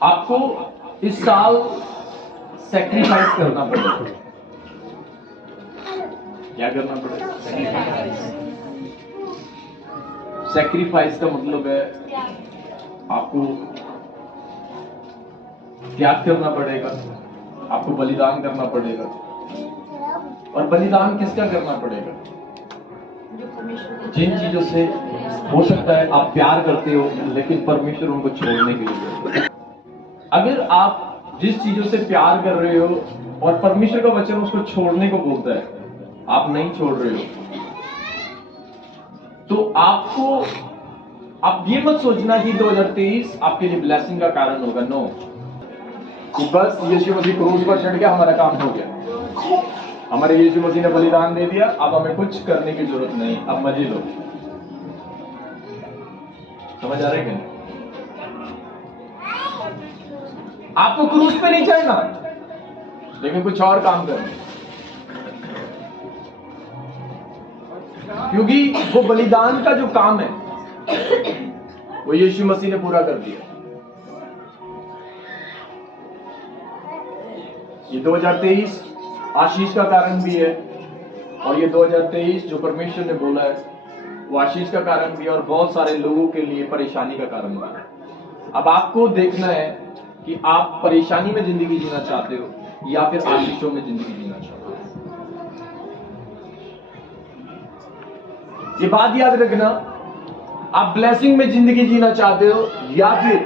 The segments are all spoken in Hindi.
आपको इस साल सैक्रिफाइस करना पड़ेगा। क्या करना पड़ेगा? सैक्रिफाइस का मतलब है आपको त्याग करना पड़ेगा, आपको बलिदान करना पड़ेगा। और बलिदान किसका करना पड़ेगा? जिन चीजों से हो सकता है आप प्यार करते हो लेकिन परमेश्वर उनको छोड़ने के लिए। अगर आप जिस चीजों से प्यार कर रहे हो और परमेश्वर का वचन उसको छोड़ने को बोलता है, आप नहीं छोड़ रहे हो, तो आप ये मत सोचना कि 2023 आपके लिए ब्लेसिंग का कारण होगा। नो, कि बस यीशु मसीह क्रूस पर चढ़ गया, हमारा काम हो गया, हमारे यीशु मसीह ने बलिदान दे दिया, अब हमें कुछ करने की जरूरत नहीं, अब मजे लो। समझ आ रहे हैं? आपको क्रूस पे नहीं चढ़ना, लेकिन कुछ और काम करना, क्योंकि वो बलिदान का जो काम है वो यीशु मसीह ने पूरा कर दिया। ये 2023 आशीष का कारण भी है, और ये 2023 जो परमेश्वर ने बोला है वो आशीष का कारण भी है, और बहुत सारे लोगों के लिए परेशानी का कारण भी है। अब आपको देखना है कि आप परेशानी में जिंदगी जीना चाहते हो या फिर आशीषों में जिंदगी जीना चाहते हो। ये बात याद रखना, आप ब्लेसिंग में जिंदगी जीना चाहते हो या फिर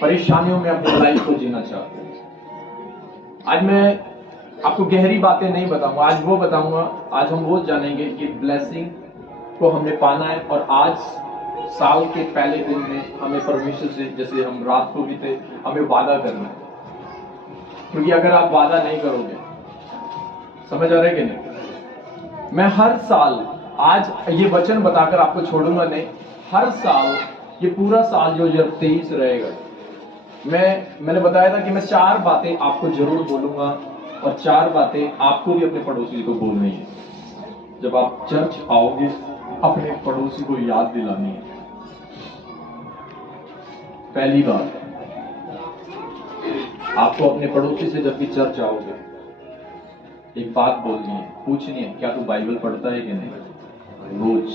परेशानियों में अपनी लाइफ को जीना चाहते हो। आज मैं आपको गहरी बातें नहीं बताऊंगा, आज वो बताऊंगा, आज हम वो जानेंगे कि ब्लेसिंग को हमने पाना है, और आज साल के पहले दिन में हमें परमेश्वर से, जैसे हम रात को भी थे, हमें वादा करना है। क्योंकि अगर आप वादा नहीं करोगे, समझ आ रहे कि नहीं, मैं हर साल आज ये वचन बताकर आपको छोड़ूंगा नहीं, हर साल ये पूरा साल जो 23 रहेगा, मैंने बताया था कि मैं 4 बातें आपको जरूर बोलूंगा, और 4 बातें आपको भी अपने पड़ोसी को बोलनी है। जब आप चर्च आओगे अपने पड़ोसी को याद दिलानी है। पहली बात, आपको अपने पड़ोसी से जब भी चर्च आओगे एक बात बोलनी है, पूछनी है, क्या तू बाइबल पढ़ता है कि नहीं रोज?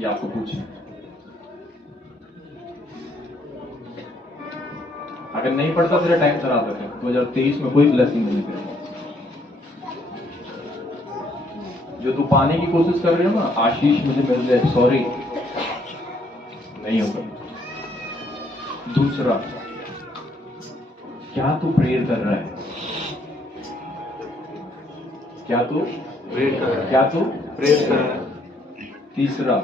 ये आपको पूछना। अगर नहीं पढ़ता तेरा टाइम खराब है, 2023 में कोई ब्लेसिंग नहीं करेगा। जो तू पाने की कोशिश कर रहे हो ना, आशीष मुझे मिल जाए, सॉरी, नहीं होगा। दूसरा, क्या तू प्रेयर कर रहा है? क्या तू प्रेयर कर रहा है? क्या तू प्रेयर कर रहा है? तीसरा,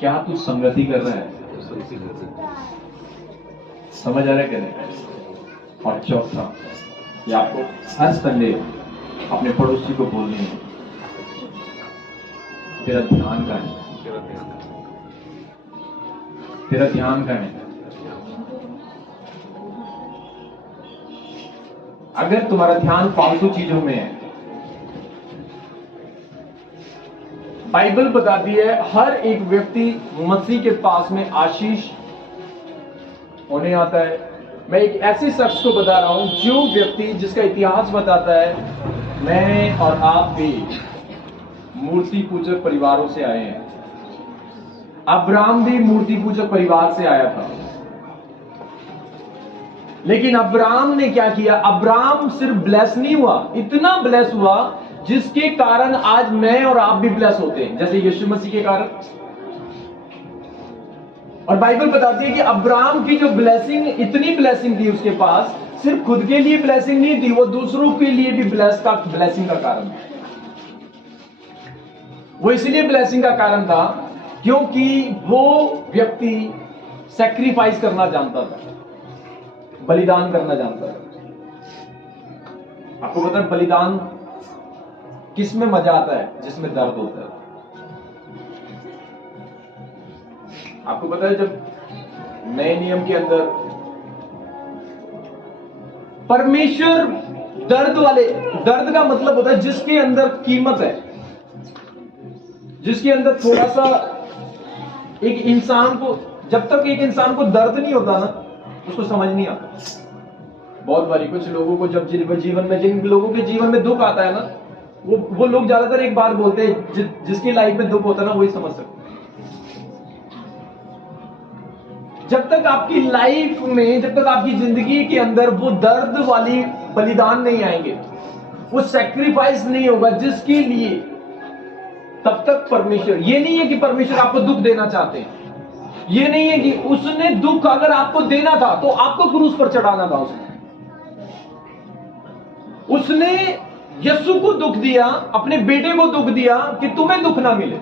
क्या तू संगति कर रहा है? समझ आ रहा है क्या नहीं? और चौथा, ये आपको हर संडे अपने पड़ोसी को बोलनी है, तेरा ध्यान का है, तेरा ध्यान का है। अगर तुम्हारा ध्यान फालतू चीजों में है, बाइबल बताती है हर एक व्यक्ति मसीह के पास में आशीष होने आता है। मैं एक ऐसे शख्स को बता रहा हूं जो व्यक्ति, जिसका इतिहास बताता है मैं और आप भी मूर्ति पूजक परिवारों से आए हैं। अब्राहम भी मूर्ति पूजक परिवार से आया था, लेकिन अब्राहम ने क्या किया? अब्राहम सिर्फ ब्लेस नहीं हुआ, इतना ब्लेस हुआ जिसके कारण आज मैं और आप भी ब्लेस होते हैं, जैसे यीशु मसीह के कारण। और बाइबल बताती है कि अब्राहम की जो ब्लेसिंग, इतनी ब्लेसिंग थी उसके पास, सिर्फ खुद के लिए ब्लेसिंग नहीं थी, वो दूसरों के लिए भी ब्लेसिंग का कारण था। वो इसलिए ब्लेसिंग का कारण था क्योंकि वो व्यक्ति सैक्रिफाइस करना जानता था, बलिदान करना जानता था। आपको पता है बलिदान किस में मजा आता है? जिसमें दर्द होता है। आपको पता है जब नए नियम के अंदर परमेश्वर दर्द का मतलब होता है जिसके अंदर कीमत है, जिसके अंदर थोड़ा सा एक इंसान को, जब तक एक इंसान को दर्द नहीं होता ना, उसको समझ नहीं आता। बहुत बारी कुछ लोगों को जब जीवन में, जिन लोगों के जीवन में दुख आता है ना, वो लोग ज्यादातर एक बात बोलते हैं, जिसकी लाइफ में दुख होता है ना, वही समझ सकते। जब तक आपकी लाइफ में, जब तक आपकी जिंदगी के अंदर वो दर्द वाली बलिदान नहीं आएंगे, वो सैक्रिफाइस नहीं होगा जिसके लिए, तब तक परमेश्वर, ये नहीं है कि परमेश्वर आपको दुख देना चाहते हैं, ये नहीं है कि उसने दुख अगर आपको देना था तो आपको क्रूस पर चढ़ाना था। उसने यीशु को दुख दिया, अपने बेटे को दुख दिया कि तुम्हें दुख ना मिले।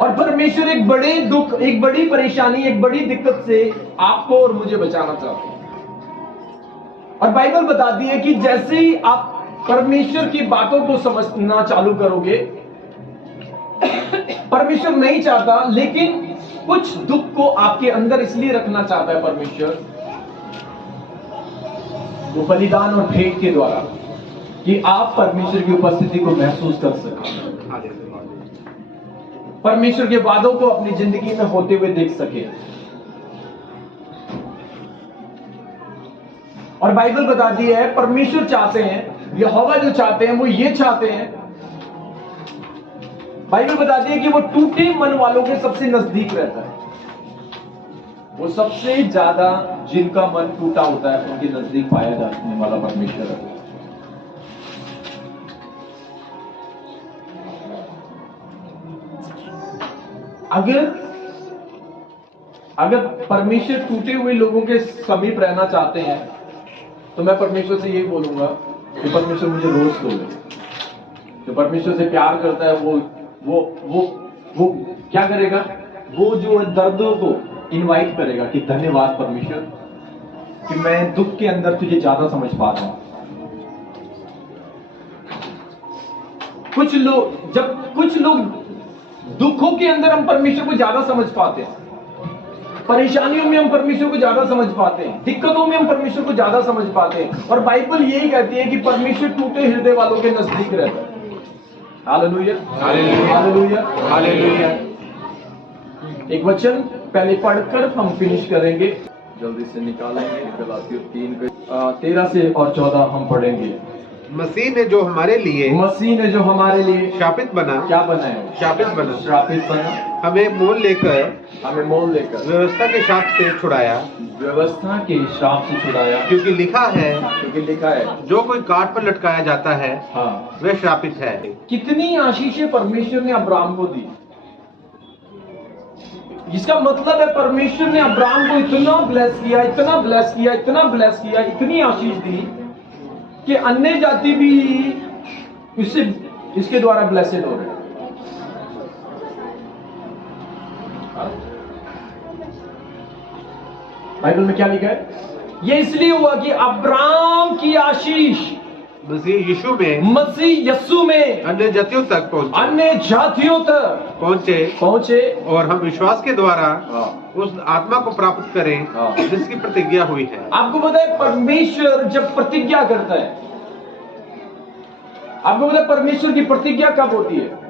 और परमेश्वर एक बड़े दुख, एक बड़ी परेशानी, एक बड़ी दिक्कत से आपको और मुझे बचाना चाहते हैं। और बाइबल बताती है कि जैसे ही आप परमेश्वर की बातों को समझना चालू करोगे, परमेश्वर नहीं चाहता, लेकिन कुछ दुख को आपके अंदर इसलिए रखना चाहता है परमेश्वर, वो बलिदान और भेंट के द्वारा, कि आप परमेश्वर की उपस्थिति को महसूस कर सकें, परमेश्वर के वादों को अपनी जिंदगी में होते हुए देख सके। और बाइबल बताती है परमेश्वर चाहते हैं, यहोवा जो चाहते हैं वो ये चाहते हैं, बाइबल बताती है कि वो टूटे मन वालों के सबसे नजदीक रहता है। वो सबसे ज्यादा जिनका मन टूटा होता है उनके नजदीक पाया जाने वाला परमेश्वर है। अगर परमेश्वर टूटे हुए लोगों के समीप रहना चाहते हैं, तो मैं परमेश्वर से यही बोलूंगा कि परमेश्वर मुझे रोज दो। जो परमेश्वर से प्यार करता है वो क्या करेगा, वो जो दर्दों को इनवाइट करेगा कि धन्यवाद परमेश्वर कि मैं दुख के अंदर तुझे ज्यादा समझ पाता हूं। कुछ लोग दुखों के अंदर हम परमेश्वर को ज्यादा समझ पाते हैं, परेशानियों में हम परमेश्वर को ज्यादा समझ पाते हैं, दिक्कतों में हम परमेश्वर को ज्यादा समझ पाते हैं। और बाइबल यही कहती है कि परमेश्वर टूटे हृदय वालों के नजदीक रहता है। Hallelujah, hallelujah, hallelujah. एक वचन पहले पढ़कर हम फिनिश करेंगे, जल्दी से निकालेंगे। गलातियों 3:13 से और 14 हम पढ़ेंगे। मसीह ने जो हमारे लिए शापित बना, क्या बना है? शापित बना, हमें मोल लेकर व्यवस्था के शाप से छुड़ाया, क्योंकि लिखा है जो कोई काट पर लटकाया जाता है, हाँ, वह शापित है। कितनी आशीषें परमेश्वर ने अब्राहम को दी। इसका मतलब है परमेश्वर ने अब्राहम को इतना ब्लेस किया, इतना ब्लेस किया, इतना ब्लेस किया, इतनी आशीष दी कि अन्य जाति भी इसके द्वारा ब्लेसेड हो रहे हैं। बाइबल में क्या लिखा है? ये इसलिए हुआ कि अब्राहम की आशीष मसीह यीशु में अन्य जातियों तक पहुंचे और हम विश्वास के द्वारा उस आत्मा को प्राप्त करें जिसकी प्रतिज्ञा हुई है। आपको पता है परमेश्वर जब प्रतिज्ञा करता है, आपको पता है परमेश्वर की प्रतिज्ञा कब होती है?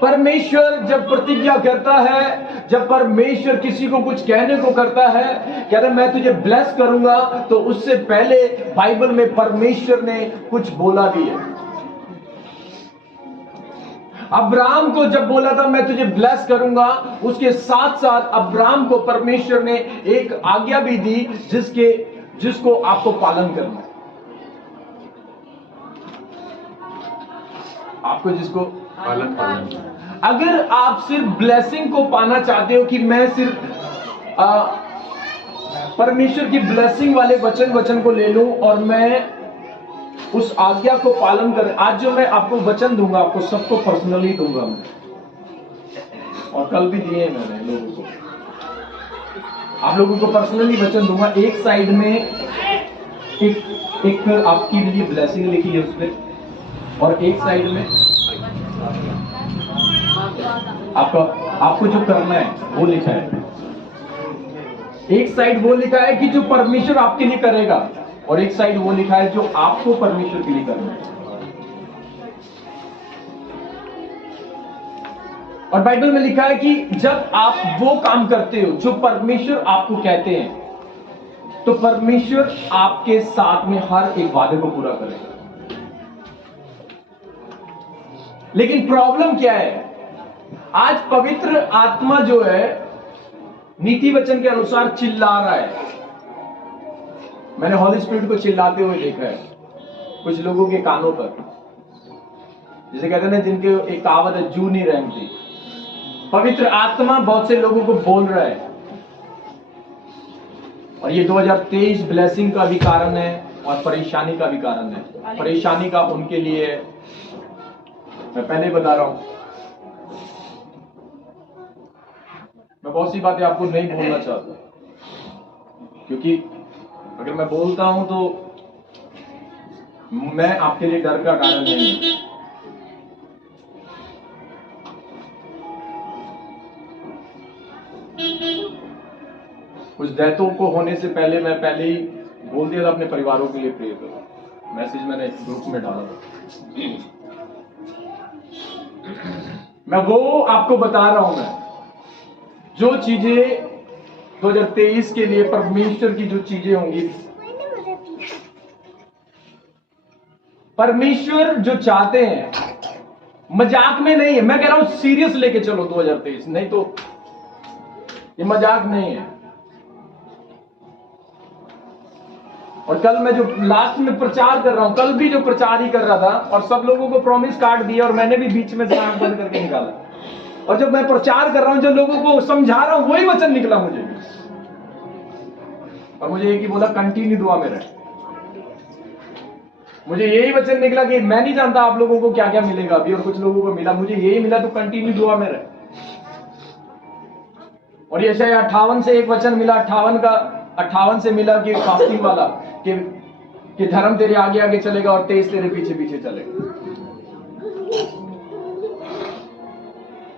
परमेश्वर जब प्रतिज्ञा करता है, जब परमेश्वर किसी को कुछ कहने को करता है, कहता है मैं तुझे ब्लेस करूंगा, तो उससे पहले बाइबल में परमेश्वर ने कुछ बोला भी है। अब्राहम को जब बोला था मैं तुझे ब्लेस करूंगा, उसके साथ साथ अब्राहम को परमेश्वर ने एक आज्ञा भी दी जिसको आपको पालन करना है। आपको जिसको पालन करना। अगर आप सिर्फ ब्लेसिंग को पाना चाहते हो कि मैं सिर्फ परमेश्वर की ब्लेसिंग वाले वचन को ले लूं और मैं उस आज्ञा को पालन कर, आज जो मैं आपको वचन दूंगा आपको सबको पर्सनली दूंगा मैं, और कल भी दिए मैंने लोगों को, आप लोगों को पर्सनली वचन दूंगा। एक साइड में एक आपके लिए ब्लेसिंग लिखी है उसमें, और एक साइड में आपको जो करना है वो लिखा है। एक साइड वो लिखा है कि जो परमेश्वर आपके लिए करेगा, और एक साइड वो लिखा है जो आपको परमेश्वर के लिए करना है। और बाइबल में लिखा है कि जब आप वो काम करते हो जो परमेश्वर आपको कहते हैं, तो परमेश्वर आपके साथ में हर एक वादे को पूरा करेगा। लेकिन प्रॉब्लम क्या है? आज पवित्र आत्मा जो है नीति वचन के अनुसार चिल्ला रहा है। मैंने हॉली स्पिरिट को चिल्लाते हुए देखा है कुछ लोगों के कानों पर, जिसे कहते हैं ना, जिनके एक कहावत है, जू नहीं रहती। पवित्र आत्मा बहुत से लोगों को बोल रहा है, और ये 2023 ब्लेसिंग का भी कारण है और परेशानी का भी कारण है। परेशानी का उनके लिए है, मैं पहले बता रहा हूं, मैं बहुत सी बातें आपको नहीं बोलना चाहता, क्योंकि अगर मैं बोलता हूं तो मैं आपके लिए डर का कारण नहीं हूं। कुछ दैतों को होने से पहले मैं पहले ही बोल दिया था अपने परिवारों के लिए प्रे करो। मैसेज मैंने ग्रुप में डाला था। मैं वो आपको बता रहा हूं, मैं जो चीजें 2023 के लिए परमेश्वर की जो चीजें होंगी, परमेश्वर जो चाहते हैं, मजाक में नहीं है। मैं कह रहा हूं सीरियस लेके चलो 2023, नहीं तो ये मजाक नहीं है। और कल मैं जो लास्ट में प्रचार कर रहा हूं, कल भी जो प्रचार ही कर रहा था, और सब लोगों को प्रॉमिस कार्ड दिया, और मैंने भी बीच में से आंख बंद करके निकाला, और जब मैं प्रचार कर रहा हूं, जो लोगों को समझा रहा हूं, वही वचन निकला मुझे, और मुझे एक ही बोला, कंटिन्यू दुआ में रहे। मुझे यही वचन निकला कि मैं नहीं जानता आप लोगों को क्या क्या मिलेगा अभी, और कुछ लोगों को मिला, मुझे यही मिला, तो कंटिन्यू दुआ में रहे। और ये शायद 58 से एक वचन मिला, 58 से मिला कि फास्टिंग वाला, कि धर्म तेरे आगे आगे चलेगा और तेज तेरे पीछे पीछे चलेगा।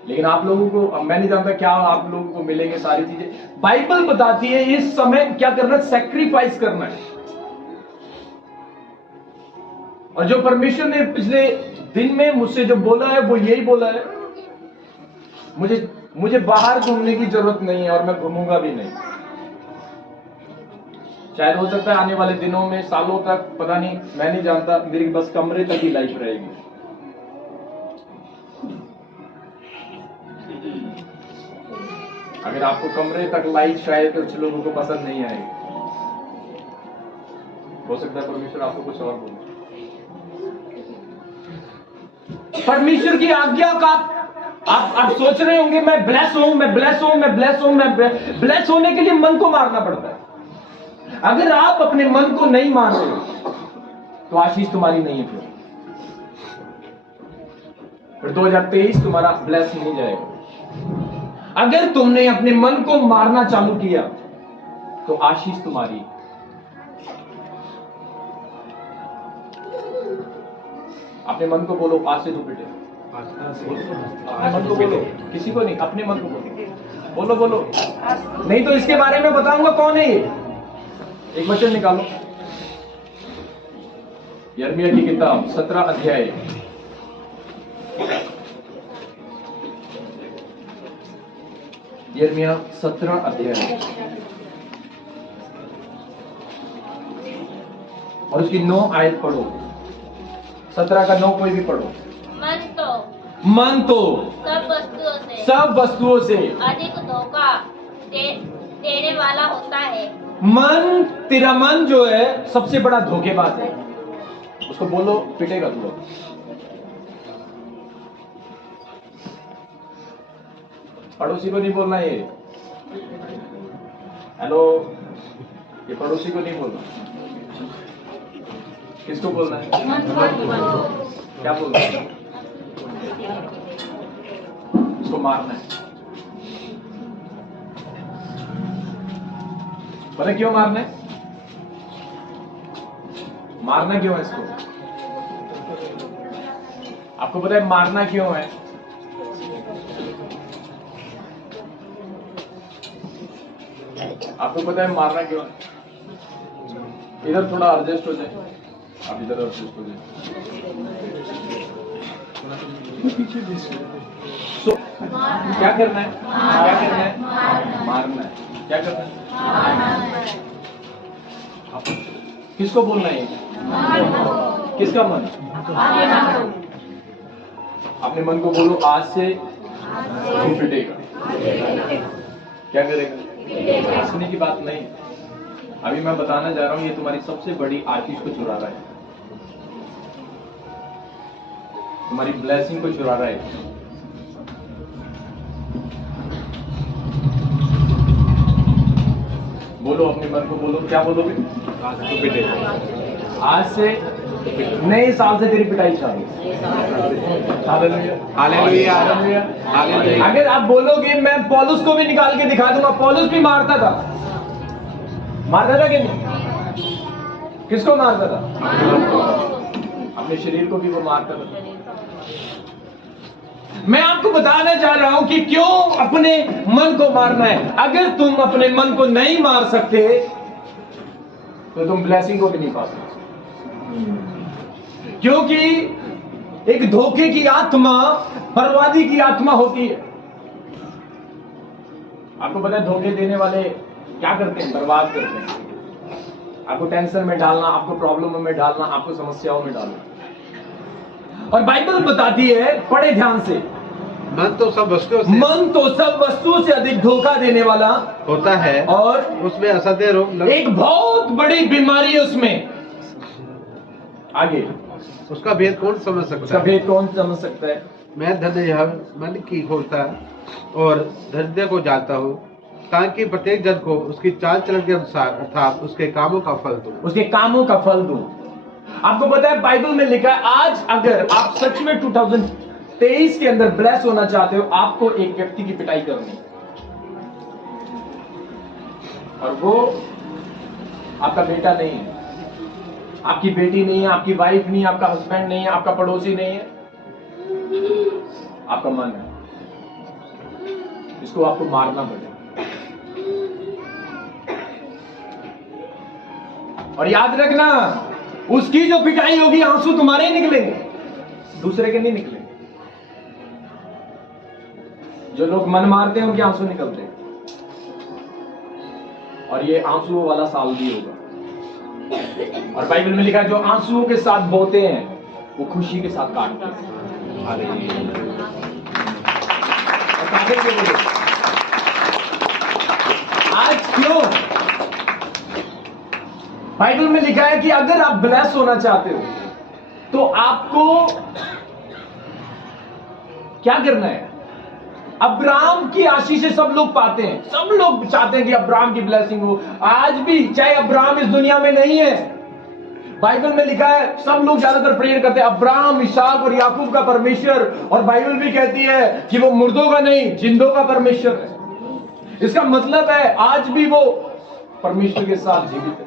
लेकिन आप लोगों को, अब मैं नहीं जानता क्या आप लोगों को मिलेंगे सारी चीजें। बाइबल बताती है इस समय क्या करना है, सैक्रिफाइस करना है। और जो परमेश्वर ने पिछले दिन में मुझसे जो बोला है, वो यही बोला है, मुझे बाहर घूमने की जरूरत नहीं है, और मैं घूमूंगा भी नहीं। शायद हो सकता है आने वाले दिनों में, सालों तक, पता नहीं, मैं नहीं जानता, मेरी बस कमरे तक ही लाइफ रहेगी। अगर आपको कमरे तक लाइफ शायद कुछ लोगों को पसंद नहीं आएगी, हो सकता है परमेश्वर आपको कुछ और बोले। परमेश्वर की आज्ञा का आप सोच रहे होंगे, मैं ब्लेस हूं, मैं ब्लेस हूं, मैं ब्लेस हूं, मैं ब्लेस होने के लिए मन को मारना पड़ता है। अगर आप अपने मन को नहीं मार रहे हो, तो आशीष तुम्हारी नहीं है। फिर 2023 तुम्हारा ब्लेस नहीं जाएगा। अगर तुमने अपने मन को मारना चालू किया, तो आशीष तुम्हारी। अपने मन को बोलो, आज से तू पिटे। अपने मन को बोलो, किसी को नहीं, अपने मन को बोलो, बोलो बोलो। नहीं तो इसके बारे में बताऊंगा कौन है ये। एक वचन निकालो, यिर्मयाह की किताब 17 अध्याय। यिर्मयाह 17 अध्याय और उसकी 9 आयत पढ़ो। 17 का 9 कोई भी पढ़ो। मन तो सब वस्तुओं से अधिक धोखा देने वाला होता है। मन, तेरा मन जो है सबसे बड़ा धोखेबाज है। उसको बोलो, पिटेगा तू। पड़ोसी को नहीं बोलना ये। हेलो, ये पड़ोसी को नहीं बोलना। किसको बोलना है? क्या बोलना है? उसको मारना है। पता क्यों मारना है? मारना क्यों है इसको? आपको पता है मारना क्यों है? आपको पता है मारना क्यों है? इधर थोड़ा एडजस्ट हो जाए, आप इधर एडजस्ट हो जाए। So, क्या करना है? क्या करना है? मारना है। क्या करना है? किसको बोलना है? किसका मन? अपने मन को बोलो, आज से तू पिटेगा। क्या करेगा? हंसने की बात नहीं। अभी मैं बताना जा रहा हूं, ये तुम्हारी सबसे बड़ी आशीष को चुरा रहा है, तुम्हारी ब्लेसिंग को चुरा रहा है। बोलो अपने मन को, बोलो, क्या बोलोगे? आज से नए साल से तेरी पिटाई चालू। Hallelujah, hallelujah, hallelujah. अगर आप बोलोगे मैं पौलुस को भी निकाल के दिखा दूंगा, पौलुस भी मारता था कि नहीं? किसको मारता था? अपने शरीर को भी वो मारता था। मैं आपको बताना चाह रहा हूं कि क्यों अपने मन को मारना है। अगर तुम अपने मन को नहीं मार सकते तो तुम ब्लेसिंग को भी नहीं पा सकते, क्योंकि एक धोखे की आत्मा बर्बादी की आत्मा होती है। आपको पता है धोखे देने वाले क्या करते हैं? बर्बाद करते हैं। आपको टेंशन में डालना, आपको प्रॉब्लम में डालना, आपको समस्याओं में डालना। और बाइबल बताती है, पढ़े ध्यान से, मन तो सब वस्तुओं से अधिक धोखा देने वाला होता है, और उसमें असत्य रोग एक बहुत बड़ी बीमारी है उसमें। आगे उसका भेद कौन समझ सकता है? मैं धन्य मन की खोलता और धन्य को जानता हूँ, ताकि प्रत्येक जन को उसकी चाल चलन के अनुसार अर्थात उसके कामों का फल दूं। आपको पता है बाइबल में लिखा है, आज अगर आप सच में 2023 के अंदर ब्लेस होना चाहते हो, आपको एक व्यक्ति की पिटाई करनी है, और वो आपका बेटा नहीं है, आपकी बेटी नहीं है, आपकी वाइफ नहीं है, आपका हस्बैंड नहीं है, आपका पड़ोसी नहीं है, आपका मन है। इसको आपको मारना पड़ेगा। और याद रखना, उसकी जो पिटाई होगी, आंसू तुम्हारे ही निकलेंगे, दूसरे के नहीं निकलेंगे। जो लोग मन मारते हैं उनके आंसू निकलते हैं, और ये आंसुओं वाला साल भी होगा। और बाइबल में लिखा है, जो आंसुओं के साथ बोते हैं वो खुशी के साथ काटते हैं। आज क्यों बाइबल में लिखा है कि अगर आप ब्लेस होना चाहते हो तो आपको क्या करना है? अब्राहम की आशीष सब लोग पाते हैं, सब लोग चाहते हैं कि अब्राहम की ब्लेसिंग हो। आज भी चाहे अब्राहम इस दुनिया में नहीं है, बाइबल में लिखा है, सब लोग ज्यादातर प्रेयर करते हैं, अब्राहम, इसहाक और याकूब का परमेश्वर। और बाइबल भी कहती है कि वो मुर्दों का नहीं, जिंदों का परमेश्वर है। इसका मतलब है आज भी वो परमेश्वर के साथ जीवित है,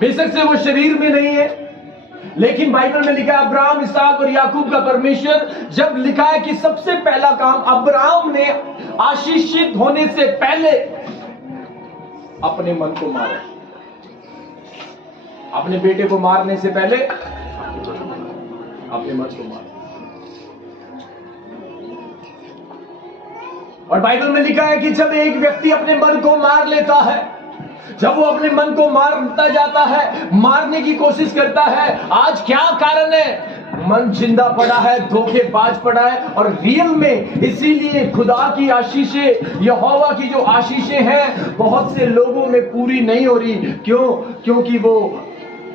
बेशक से वो शरीर में नहीं है, लेकिन बाइबल में लिखा है अब्राहम, इसहाक और याकूब का परमेश्वर। जब लिखा है कि सबसे पहला काम अब्राहम ने आशीषित होने से पहले अपने मन को मारा, अपने बेटे को मारने से पहले अपने मन को मारा। और बाइबल में लिखा है कि जब एक व्यक्ति अपने मन को मार लेता है, जब वो अपने मन को मारता जाता है, मारने की कोशिश करता है, आज क्या कारण है? मन जिंदा पड़ा है, धोखेबाज पड़ा है। और रियल में इसीलिए खुदा की आशीषें, यहोवा की जो आशीषें हैं, बहुत से लोगों में पूरी नहीं हो रही। क्यों? क्योंकि वो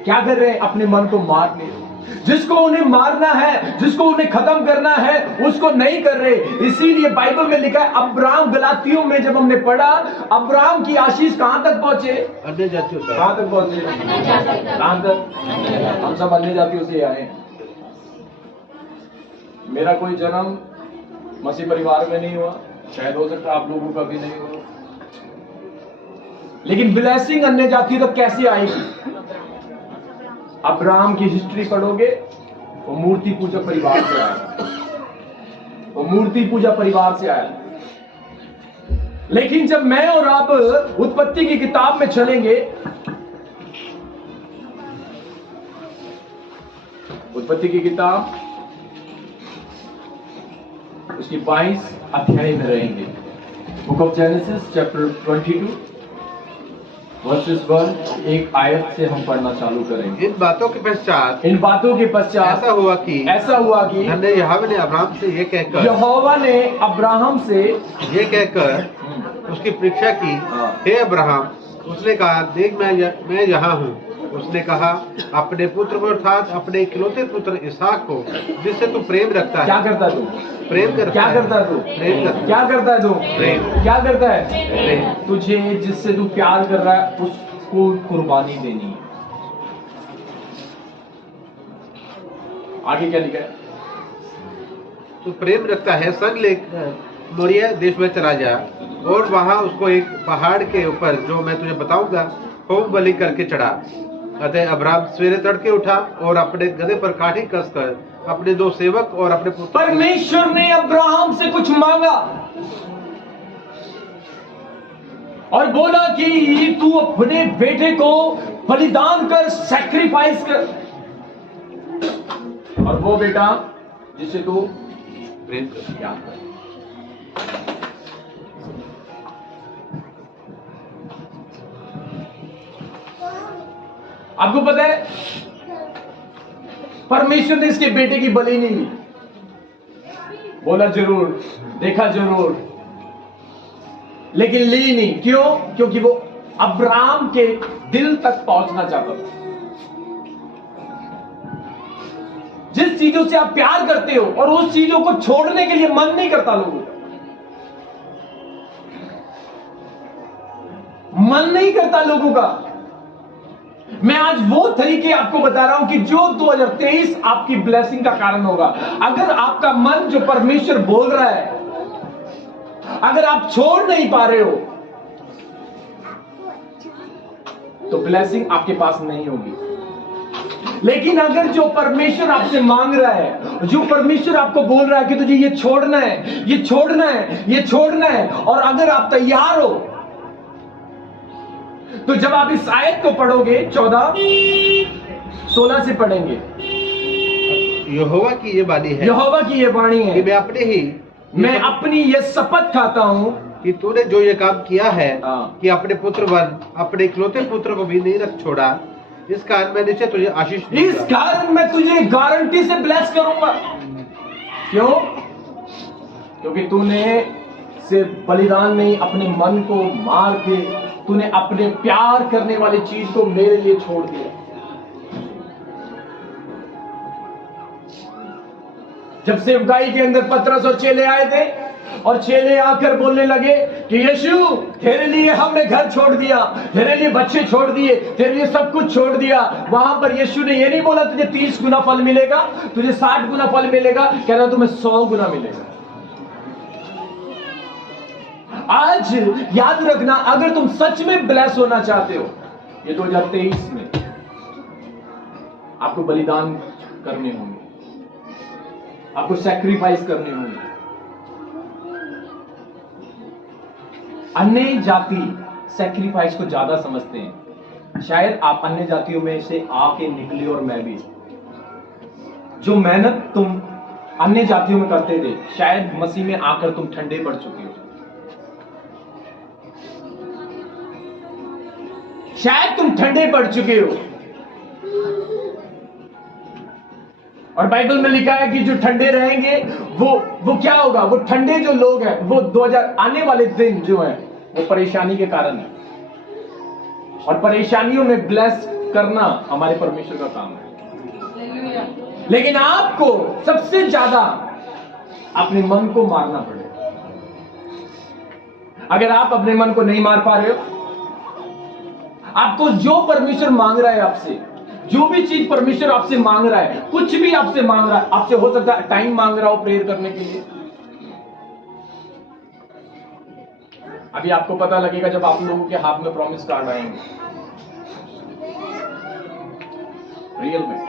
क्या कर रहे हैं? अपने मन को मार रहे हैं। जिसको उन्हें मारना है, जिसको उन्हें खत्म करना है, उसको नहीं कर रहे। इसीलिए बाइबल में लिखा है, अब्राहम, गलातियों में जब हमने पढ़ा, अब्राहम की आशीष कहां तक पहुंचे? अन्य जातियों तक। कहां तक पहुंचे? कहां तक? हम सब अन्य जातियों से आए। मेरा कोई जन्म मसीह परिवार में नहीं हुआ, शायद हो सकता आप लोगों का भी नहीं हुआ, लेकिन ब्लेसिंग अन्य जातियों तक कैसे आएगी? अब्राहम की हिस्ट्री पढ़ोगे, वो मूर्ति पूजा परिवार से आया, वो मूर्ति पूजा परिवार से आया। लेकिन जब मैं और आप उत्पत्ति की किताब में चलेंगे, उत्पत्ति की किताब उसके 22 अध्याय में रहेंगे। Book of genesis chapter 22 versus 1 एक आयत से हम पढ़ना चालू करेंगे। इन बातों के पश्चात ऐसा हुआ कि हमने यहोवा ने अब्राहम से ये कहकर यहोवा ने अब्राहम से ये कहकर उसकी परीक्षा की, हे अब्राहम। उसने कहा, देख मैं यहाँ हूँ। उसने कहा, अपने पुत्र को अर्थात अपने इकलौते पुत्र इसहाक को, जिससे तू प्रेम रखता है। क्या करता है तू? प्रेम करता क्या है। करता है तू? प्रेम करता है। क्या करता है तू? प्रेम। क्या करता है? प्रेम। तुझे जिससे तू प्यार कर रहा है उसको कुर्बानी देनी है। आगे क्या लिखा है? तू प्रेम रखता है, संग लेकर मोरिया देश में चला जा और वहाँ उसको एक पहाड़ के ऊपर, जो मैं तुझे बताऊंगा, होम बलि करके चढ़ा। अतः अब्राहम सवेरे तड़के उठा और अपने गधे पर काठी कसकर अपने 2 सेवक और अपने पुत्र। परमेश्वर ने अब्राहम से कुछ मांगा और बोला कि तू अपने बेटे को बलिदान कर, सैक्रिफाइस कर। और वो बेटा जिसे तू प्रेम कर। आपको पता है परमेश्वर ने इसके बेटे की बलि नहीं ली। बोला जरूर, देखा जरूर, लेकिन ली नहीं। क्यों? क्योंकि वो अब्राहम के दिल तक पहुंचना चाहता था। जिस चीजों से आप प्यार करते हो और उस चीजों को छोड़ने के लिए मन नहीं करता लोगों का, मन नहीं करता लोगों का। मैं आज वो तरीके आपको बता रहा हूं कि जो 2023 आपकी ब्लेसिंग का कारण होगा। अगर आपका मन जो परमेश्वर बोल रहा है, अगर आप छोड़ नहीं पा रहे हो, तो ब्लेसिंग आपके पास नहीं होगी। लेकिन अगर जो परमेश्वर आपसे मांग रहा है, जो परमेश्वर आपको बोल रहा है कि तुझे ये छोड़ना है, ये छोड़ना है, ये छोड़ना है, और अगर आप तैयार हो, तो जब आप इस आयत को पढ़ोगे, 14-16 से पढ़ेंगे। यहोवा की ये वाणी है, यहोवा की ये वाणी है कि मैं अपनी ये शपथ खाता हूं कि तूने जो ये काम किया है, हाँ। कि अपने पुत्र वन, अपने इकलौते पुत्र को भी नहीं रख छोड़ा, इस कारण मैं निश्चय तुझे आशीष दूंगा। इस कारण मैं तुझे गारंटी से ब्लेस करूंगा। क्यों? क्योंकि तूने सिर्फ बलिदान नहीं, अपने मन को मार के तूने अपने प्यार करने वाली चीज को मेरे लिए छोड़ दिया। जब सेवकाई के अंदर पतरस और चेले आए थे और चेले आकर बोलने लगे कि यीशु, तेरे लिए हमने घर छोड़ दिया, तेरे लिए बच्चे छोड़ दिए, तेरे लिए सब कुछ छोड़ दिया। वहां पर यीशु ने ये नहीं बोला तुझे 30 गुना फल मिलेगा, तुझे 60 गुना फल मिलेगा, कह रहा तुम्हें 100 गुना मिलेगा। आज याद रखना, अगर तुम सच में ब्लेस होना चाहते हो, ये 2023 में आपको बलिदान करने होंगे, आपको सैक्रिफाइस करने होंगे। अन्य जाति सैक्रिफाइस को ज्यादा समझते हैं। शायद आप अन्य जातियों में से आके निकले और मैं भी। जो मेहनत तुम अन्य जातियों में करते थे, शायद मसीह में आकर तुम ठंडे पड़ चुके हो। शायद तुम ठंडे पड़ चुके हो। और बाइबल में लिखा है कि जो ठंडे रहेंगे वो क्या होगा? वो ठंडे जो लोग हैं, वो 2000 आने वाले दिन जो है वो परेशानी के कारण है। और परेशानियों में ब्लेस करना हमारे परमेश्वर का काम है। लेकिन आपको सबसे ज्यादा अपने मन को मारना पड़ेगा। अगर आप अपने मन को नहीं मार पा रहे हो, आपको जो परमेश्वर मांग रहा है आपसे, जो भी चीज परमेश्वर आपसे मांग रहा है, कुछ भी आपसे मांग रहा है, आपसे हो सकता है टाइम मांग रहा हो प्रेयर करने के लिए। अभी आपको पता लगेगा जब आप लोगों के हाथ में प्रॉमिस कार्ड आएंगे रियल में।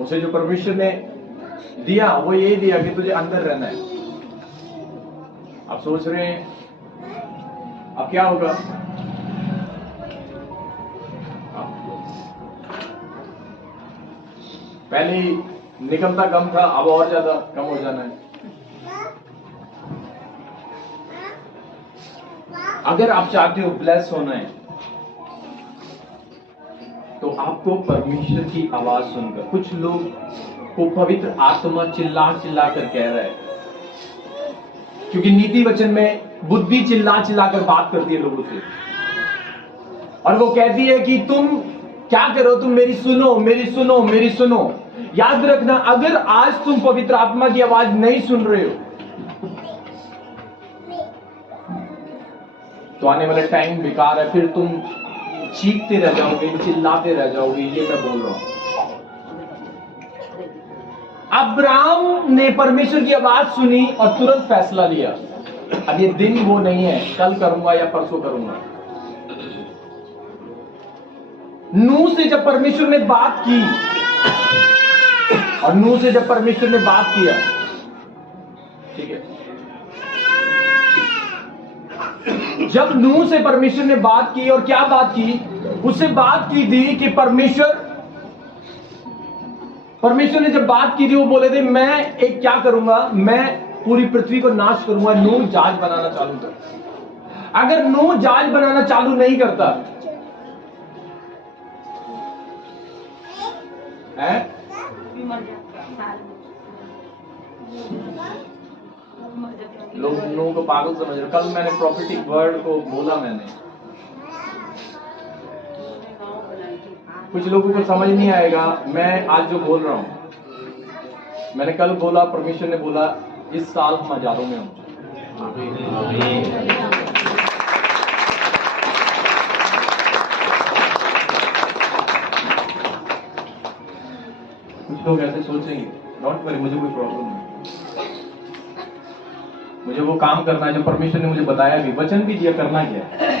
उसे जो परमेश्वर ने दिया वो यही दिया कि तुझे अंदर रहना है। आप सोच रहे हैं अब क्या होगा? पहले ही निकलता कम था, अब और ज्यादा कम हो जाना है। अगर आप चाहते हो ब्लेस होना है तो आपको परमेश्वर की आवाज सुनकर, कुछ लोग को पवित्र आत्मा चिल्ला चिल्ला कर कह रहा है, क्योंकि नीति वचन में बुद्धि चिल्ला चिल्ला कर बात करती है लोगों से, और वो कहती है कि तुम क्या करो, तुम मेरी सुनो मेरी सुनो मेरी सुनो। याद रखना, अगर आज तुम पवित्र आत्मा की आवाज नहीं सुन रहे हो तो आने वाला टाइम बेकार है, फिर तुम चीखते रह जाओगे, चिल्लाते रह जाओगे। ये मैं बोल रहा हूं। अब्राहम ने परमेश्वर की आवाज सुनी और तुरंत फैसला लिया। अब ये दिन वो नहीं है कल करूंगा या परसों करूंगा। नूह से जब परमेश्वर ने बात की, और नूह से जब परमेश्वर ने बात किया, ठीक है, जब नूह से परमेश्वर ने बात की, और क्या बात की, उससे बात की थी कि परमेश्वर ने जब बात की थी, वो बोले थे मैं एक क्या करूंगा, मैं पूरी पृथ्वी को नाश करूंगा, नूह जहाज बनाना चालू कर। अगर नूह जहाज बनाना चालू नहीं करता है, लोग नूह को पागल समझ रहे। कल मैंने प्रॉफिटिक वर्ड को बोला, मैंने कुछ लोगों को समझ नहीं आएगा मैं आज जो बोल रहा हूं। मैंने कल बोला, परमेश्वर ने बोला इस साल हम हजारों में होंगे। कुछ लोग ऐसे सोचेंगे, डोंट वरी, मुझे कोई प्रॉब्लम नहीं, मुझे वो काम करना है जो परमेश्वर ने मुझे बताया भी, वचन भी दिया, करना क्या है।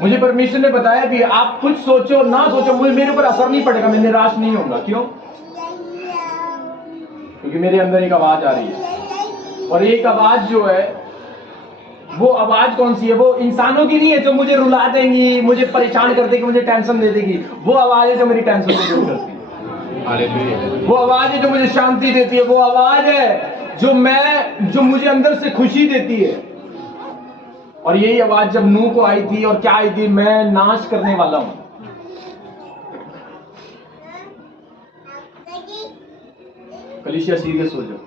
मुझे परमेश्वर ने बताया भी, आप कुछ सोचो ना सोचो, मुझे मेरे ऊपर असर नहीं पड़ेगा, मैं निराश नहीं होऊंगा। क्यों? क्योंकि मेरे अंदर एक आवाज आ रही है, और एक आवाज जो है, वो आवाज कौन सी है? वो इंसानों की नहीं है जो मुझे रुला देंगी, मुझे परेशान कर देगी, मुझे टेंशन दे देगी। वो आवाज है जो मेरी टेंशन को दूर करती है। वो आवाज है जो मुझे शांति देती है। वो आवाज है जो मुझे अंदर से खुशी देती है। और यही आवाज जब नूह को आई थी, और क्या आई थी? मैं नाश करने वाला हूं। कलीसिया सीरियस हो जाओ।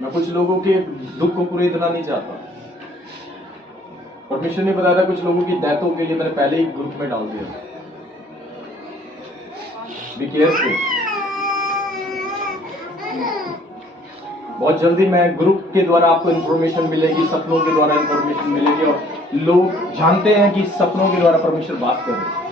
मैं कुछ लोगों के दुख को पूरे इतना नहीं चाहता। परमेश्वर ने बताया था कुछ लोगों की डेथों के लिए मैंने पहले ही ग्रुप में डाल दिया। Be careful. बहुत जल्दी मैं ग्रुप के द्वारा आपको इंफॉर्मेशन मिलेगी, सपनों के द्वारा इंफॉर्मेशन मिलेगी, और लोग जानते हैं कि सपनों के द्वारा परमेश्वर बात कर रहे हैं।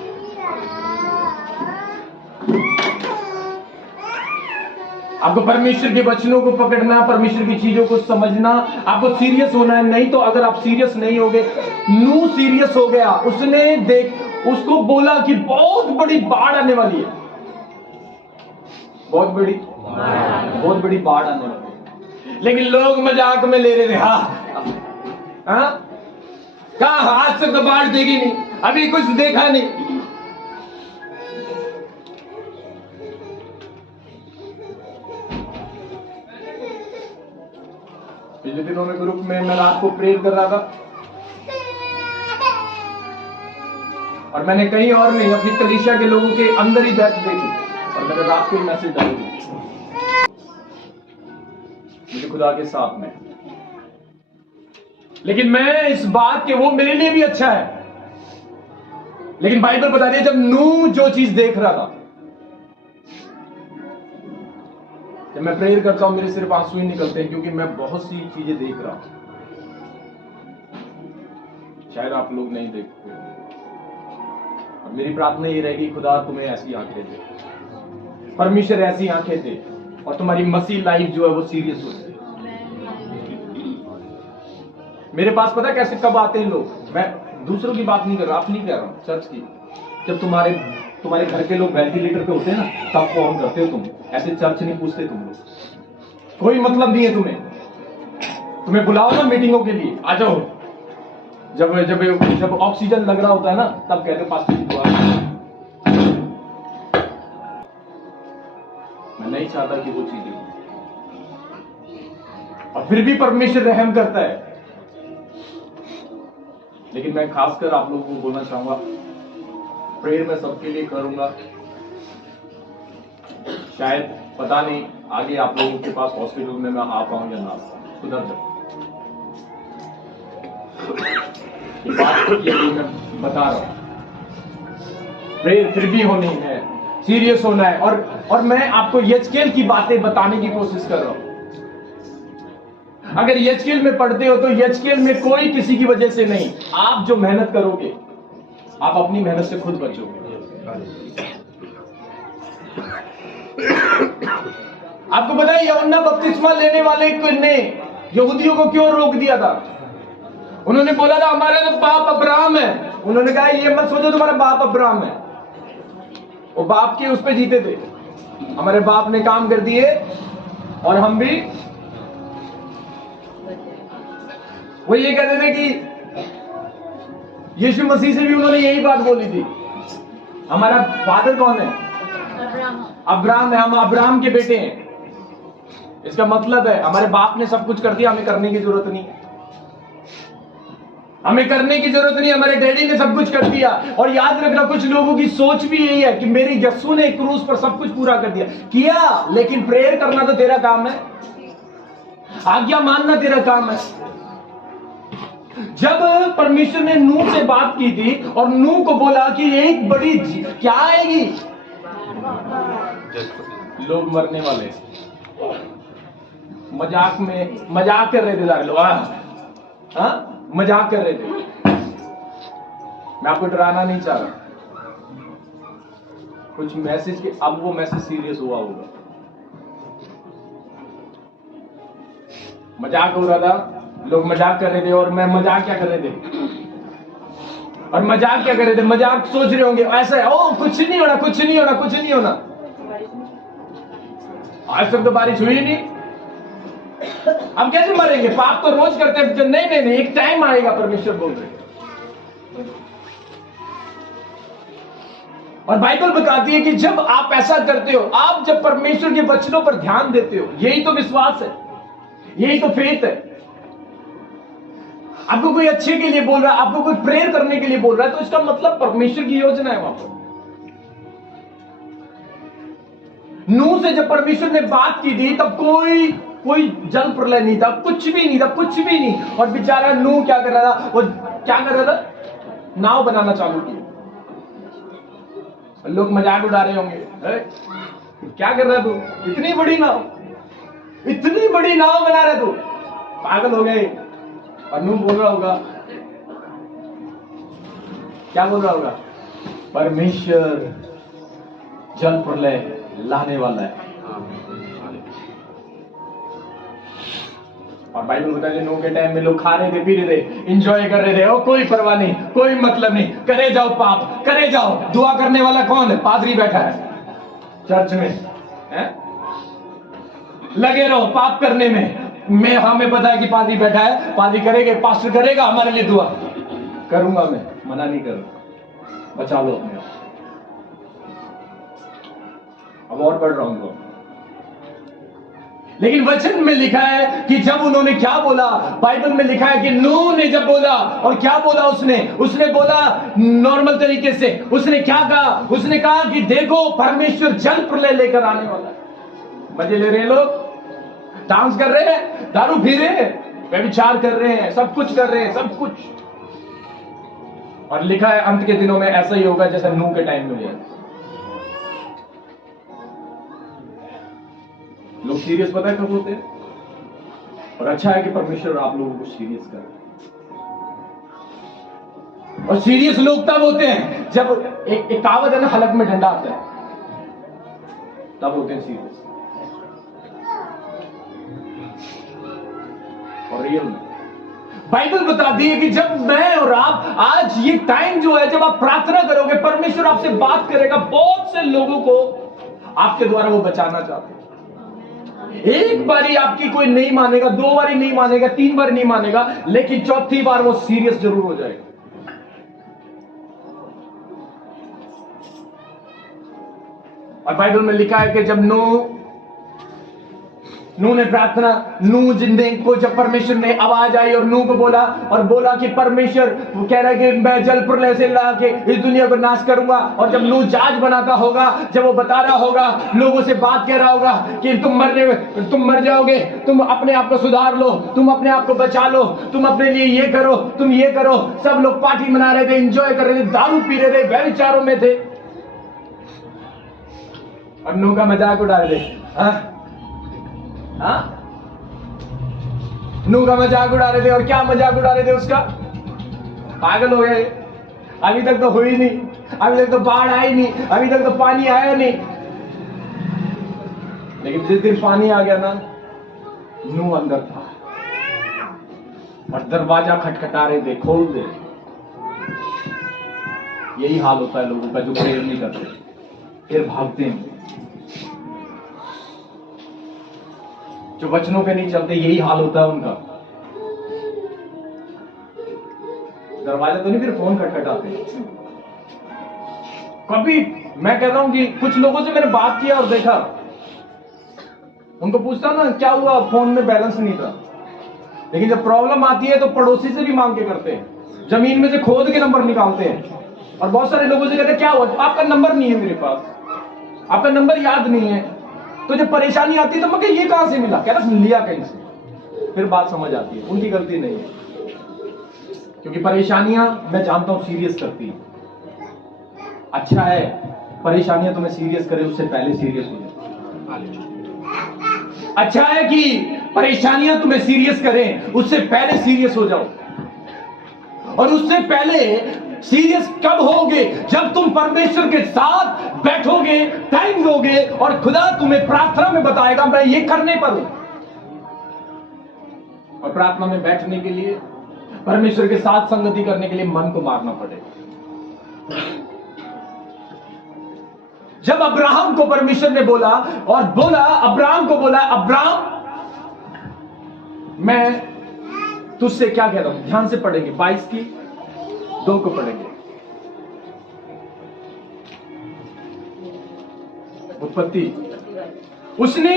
आपको परमेश्वर के वचनों को पकड़ना, परमेश्वर की चीजों को समझना, आपको सीरियस होना है। नहीं तो अगर आप सीरियस नहीं होगे, नूह सीरियस हो गया, उसको बोला कि बहुत बड़ी बाढ़ आने वाली है, बहुत बड़ी बाढ़ आने वाली है। लेकिन लोग मजाक में ले रहे थे, कहा आज तक तो बाढ़ देगी नहीं, अभी कुछ देखा नहीं। पिछले दिनों में ग्रुप में मैं रात को प्रेयर कर रहा था, और मैंने कहीं और नहीं, अपनी कलीसिया के लोगों के अंदर ही डेथ देखी, और मैंने रात को मैसेज डाल दिया मुझे खुदा के साथ में। लेकिन मैं इस बात के, वो मेरे लिए भी अच्छा है, लेकिन बाइबल बता रही है जब नूह जो चीज देख रहा था, जब मैं प्रेयर करता हूं मेरे सिर्फ आंसू ही निकलते हैं, क्योंकि मैं बहुत सी चीजें देख रहा हूं, शायद आप लोग नहीं देखते। और मेरी प्रार्थना ये रहेगी, खुदा तुम्हें ऐसी आंखें दे, परमेश्वर ऐसी आंखें दे, और तुम्हारी मसीह लाइफ जो है वो सीरियस हो जाए। मेरे पास पता कैसे कब आते हैं लोग, मैं दूसरों की बात नहीं कर रहा, अपनी कह रहा हूं, चर्च की। जब तुम्हारे घर के लोग वेंटिलेटर पे होते हैं ना, तब फोन करते हो तुम, ऐसे चर्च नहीं पूछते तुम लोग, कोई मतलब नहीं है तुम्हें बुलाओ ना मीटिंगों के लिए, आ जाओ। जब ऑक्सीजन लग रहा होता है ना, तब कहते पास्टर जी दुआ। नहीं चाहता कि वो चीजें हो, और फिर भी परमेश्वर रहम करता है। लेकिन मैं खासकर आप लोगों को बोलना चाहूंगा, प्रेयर मैं सबके लिए करूंगा। शायद पता नहीं आगे आप लोगों के पास हॉस्पिटल में मैं आ पाऊं या ना आ पाऊं, सुधर जाऊं। ये बात ये मैं बता रहा हूं, प्रेयर फिर भी होनी है, सीरियस होना है। और मैं आपको यजकेल की बातें बताने की कोशिश कर रहा हूं। अगर यजकेल में पढ़ते हो तो यजकेल में कोई किसी की वजह से नहीं, आप जो मेहनत करोगे आप अपनी मेहनत से खुद बचोगे। आपको पता है यूहन्ना बपतिस्मा लेने वाले ने यहूदियों को क्यों रोक दिया था? उन्होंने बोला था हमारा तो बाप अब्राहम है। उन्होंने कहा ये मत सोचो तुम्हारा बाप अब्राहम है। वो बाप के उस पे जीते थे, हमारे बाप ने काम कर दिए और हम भी। वो ये कहते थे कि यीशु मसीह से भी उन्होंने यही बात बोली थी, हमारा फादर कौन है? अब्राहम है, हम अब्राहम के बेटे हैं। इसका मतलब है हमारे बाप ने सब कुछ कर दिया, हमें करने की जरूरत नहीं, हमें करने की जरूरत नहीं, हमारे डैडी ने सब कुछ कर दिया। और याद रखना, कुछ लोगों की सोच भी यही है कि मेरे यीशु ने क्रूस पर सब कुछ पूरा कर दिया। किया, लेकिन प्रेयर करना तो तेरा काम है, आज्ञा मानना तेरा काम है। जब परमेश्वर ने नूह से बात की थी और नूह को बोला कि एक बड़ी क्या आएगी, लोग मरने वाले, मजाक कर रहे थे सारे लोग, मजाक कर रहे थे। मैं आपको डराना नहीं चाह रहा, कुछ मैसेज के अब वो मैसेज सीरियस हुआ होगा। मजाक हो रहा था, लोग मजाक कर रहे थे, और मैं मजाक क्या कर रहे थे, और मजाक क्या कर रहे थे, मजाक सोच रहे होंगे ऐसा है, ओ कुछ नहीं होना, कुछ नहीं होना, कुछ नहीं होना। आज तक तो बारिश हुई नहीं, अब कैसे मरेंगे? पाप तो रोज करते हैं। नहीं, एक टाइम आएगा, परमेश्वर बोल रहे। और बाइबल बताती है कि जब आप ऐसा करते हो, आप जब परमेश्वर के वचनों पर ध्यान देते हो, यही तो विश्वास है, यही तो फेथ है। आपको कोई अच्छे के लिए बोल रहा है, आपको कोई प्रेयर करने के लिए बोल रहा है, तो इसका मतलब परमेश्वर की योजना है वहां पर। नूह से जब परमेश्वर ने बात की थी तब कोई जल प्रलय नहीं था, कुछ भी नहीं था, कुछ भी नहीं। और बेचारा नूह क्या कर रहा था? वो क्या कर रहा था? नाव बनाना चालू की। लोग मजाक उड़ा रहे होंगे, क्या कर रहा है तू? इतनी बड़ी नाव बना रहा है तू, पागल हो गए। और नूह बोल रहा होगा, क्या बोल रहा होगा? परमेश्वर जल प्रलय लाने वाला है। और बाइबल बताते हैं नूह के टाइम में लोग खा रहे थे, पी रहे थे, एंजॉय कर रहे थे, और कोई परवाह नहीं, कोई मतलब नहीं, करे जाओ पाप, करे जाओ। दुआ करने वाला कौन है? पादरी बैठा है चर्च में, है? लगे रहो पाप करने में। हमें पता है कि पादरी बैठा है, पादरी करेगा, पास्टर करेगा हमारे लिए दुआ। करूंगा, मैं मना नहीं करूंगा, बचा लो अपने। अब और पढ़ रहा हूं तो, लेकिन वचन में लिखा है कि जब उन्होंने क्या बोला, बाइबल में लिखा है कि नूह ने जब बोला, और क्या बोला उसने बोला नॉर्मल तरीके से, उसने क्या कहा? उसने कहा कि देखो परमेश्वर जल प्रलय लेकर आने वाला है। मजे ले रहे हैं लोग, डांस कर रहे हैं, दारू पी रहे हैं, व्यभिचार कर रहे हैं, सब कुछ कर रहे हैं, सब कुछ। और लिखा है अंत के दिनों में ऐसा ही होगा जैसा नूह के टाइम में हुआ। लोग सीरियस पता है कब होते हैं? और अच्छा है कि परमेश्वर आप लोगों को सीरियस कर। और सीरियस लोग तब होते हैं जब एक कहावत है ना, हलक में डंडा आता है, तब होते हैं सीरियस और रियल। बाइबल बताती है कि जब मैं और आप, आज ये टाइम जो है, जब आप प्रार्थना करोगे, परमेश्वर आपसे बात करेगा। बहुत से लोगों को आपके द्वारा वो बचाना चाहते हैं। एक बारी आपकी कोई नहीं मानेगा, 2 बारी नहीं मानेगा, 3 बार नहीं मानेगा, लेकिन चौथी बार वो सीरियस जरूर हो जाएगा। और बाइबल में लिखा है कि जब नूह नूह ने प्रार्थना, नूह जिंदे को जब परमेश्वर ने आवाज आई और नूह को बोला कि परमेश्वर वो कह रहा है कि मैं जल प्रलय से ला के इस दुनिया को नाश करूंगा। और जब नूह जहाज बनाता होगा, जब वो बता रहा होगा, लोगों से बात कह रहा होगा कि तुम मर जाओगे, तुम अपने आप को सुधार लो, तुम अपने आप को बचा लो, तुम अपने लिए ये करो, तुम ये करो। सब लोग पार्टी मना रहे थे, एंजॉय कर रहे थे, दारू पी रहे थे, व्यभिचारों में थे और नूह का मजाक उड़ा रहे थे। नूह का मजाक उड़ा रहे थे। और क्या मजाक उड़ा रहे थे उसका? पागल हो गए, अभी तक तो हुई नहीं, अभी तक तो बाढ़ आई नहीं, अभी तक तो पानी आया नहीं। लेकिन जिस दिन पानी आ गया ना, नूह अंदर था और दरवाजा खटखटा रहे थे, खोल दे। यही हाल होता है लोगों का जो प्रेयर नहीं करते, फिर भागते हैं, जो वचनों पे नहीं चलते। यही हाल होता है उनका। दरवाजा तो नहीं, फिर फोन खटखटाते। कभी मैं कहता हूं कि कुछ लोगों से मैंने बात किया और देखा, उनको पूछता ना क्या हुआ, फोन में बैलेंस नहीं था। लेकिन जब प्रॉब्लम आती है तो पड़ोसी से भी मांग के करते हैं, जमीन में से खोद के नंबर निकालते हैं। और बहुत सारे लोगों से कहते हैं क्या हुआ, आपका नंबर नहीं है मेरे पास, आपका नंबर याद नहीं है। तो जब परेशानी आती है तो मैं ये कहां से मिला, कह रहा लिया कहीं से। फिर बात समझ आती है उनकी गलती नहीं है, क्योंकि परेशानियां मैं जानता हूं सीरियस करती है। अच्छा है परेशानियां तुम्हें सीरियस करे, उससे पहले सीरियस हो जाए। अच्छा है कि परेशानियां तुम्हें सीरियस करें, उससे पहले सीरियस हो जाओ। और उससे पहले सीरियस कब होगे? जब तुम परमेश्वर के साथ बैठोगे, टाइम दोगे और खुदा तुम्हें प्रार्थना में बताएगा मैं ये करने पर हूं। और प्रार्थना में बैठने के लिए, परमेश्वर के साथ संगति करने के लिए मन को मारना पड़ेगा। जब अब्राहम को परमेश्वर ने बोला और अब्राहम को बोला, अब्राहम मैं तुझसे क्या कह रहा हूं, ध्यान से पढ़ेंगे 22 की 2 को पढ़ेंगे। उत्पत्ति। उसने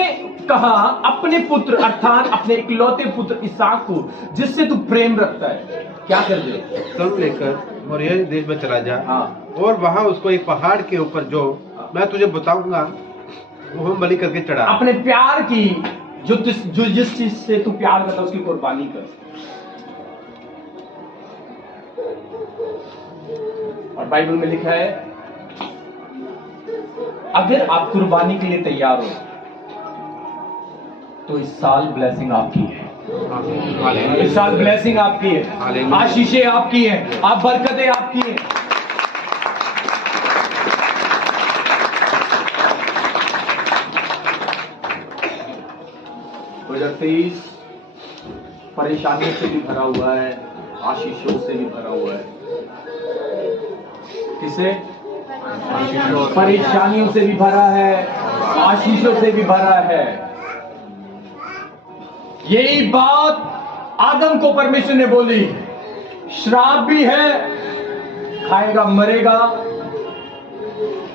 कहा अपने पुत्र अर्थात अपने इकलौते पुत्र इसहाक को जिससे तू प्रेम रखता है क्या कर दे, सब लेकर मोरिया देश में चला जा। हाँ। और वहां उसको एक पहाड़ के ऊपर जो मैं तुझे बताऊंगा वो हम बलि करके चढ़ा। अपने प्यार की जो जिस चीज से तू प्यार करता उसकी कुर्बानी कर। और बाइबल में लिखा है अगर आप कुर्बानी के लिए तैयार हो तो इस साल ब्लेसिंग आपकी है, इस साल ब्लेसिंग आपकी है, आशीषें आपकी है, आप बरकतें आपकी है। परेशानियों से भी भरा हुआ है, आशीषों से भी भरा हुआ है। किसे? परेशानियों से भी भरा है, आशीषों से भी भरा है। यही बात आदम को परमेश्वर ने बोली, श्राप भी है, खाएगा मरेगा,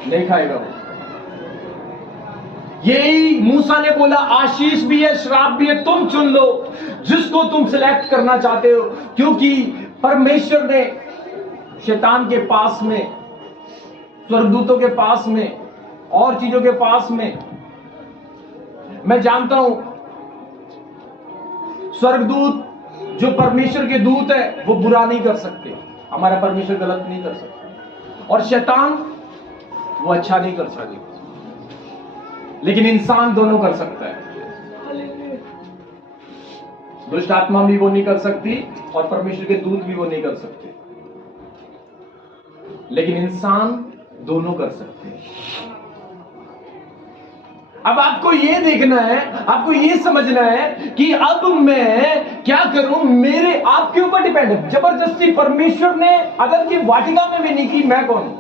नहीं खाएगा वो। यही मूसा ने बोला आशीष भी है, श्राप भी है, तुम चुन लो जिसको तुम सिलेक्ट करना चाहते हो। क्योंकि परमेश्वर ने शैतान के पास में, स्वर्गदूतों के पास में और चीजों के पास में, मैं जानता हूं स्वर्गदूत जो परमेश्वर के दूत है वो बुरा नहीं कर सकते, हमारा परमेश्वर गलत नहीं कर सकता। और शैतान वो अच्छा नहीं कर सकता, लेकिन इंसान दोनों कर सकता है। दुष्ट आत्मा भी वो नहीं कर सकती और परमेश्वर के दूत भी वो नहीं कर सकते, लेकिन इंसान दोनों कर सकते हैं। अब आपको ये देखना है, आपको ये समझना है कि अब मैं क्या करूं, मेरे आपके ऊपर डिपेंड है। जबरदस्ती परमेश्वर ने अगर ये वाटिका में भी नहीं की, मैं कौन हूं?